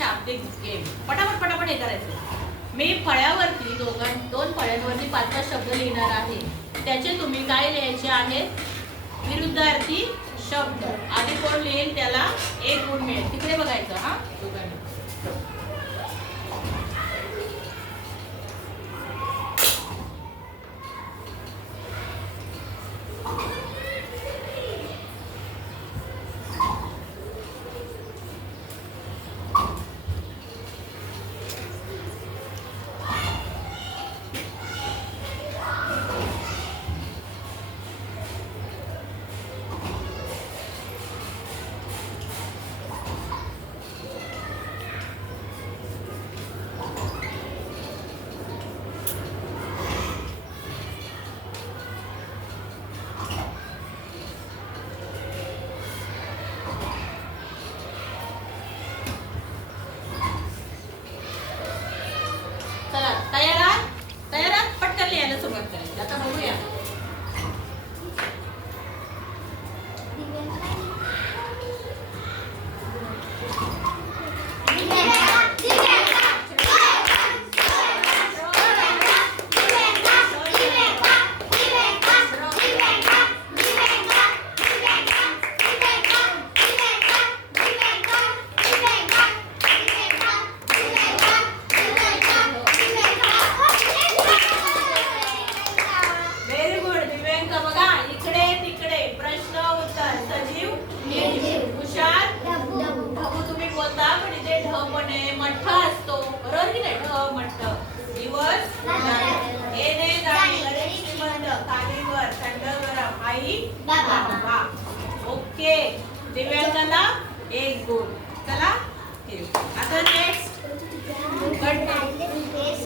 शाब्दिक गेम पटापट पटापट हे करायचं. मी फळ्यावरती दोघां दोन फळ्यांवरती पाच पाच शब्द लिहिणार आहे. त्याचे तुम्ही काय लिहायचे आहेत विरुद्धार्थी शब्द. आधी कोण लिहिल त्याला एक गुण मिळेल. तिकडे बघायचं हा? दोघांनी. चला इथे ढ पण आहे मठ्ठ असतो. बरोबर की नाही? ढ मठ्ठ दिवस येणे जाणे गणेश श्रीमंत. खालीवर थंड गरम आई बाबा. ओके. दिव्यांकाला एक गुण चला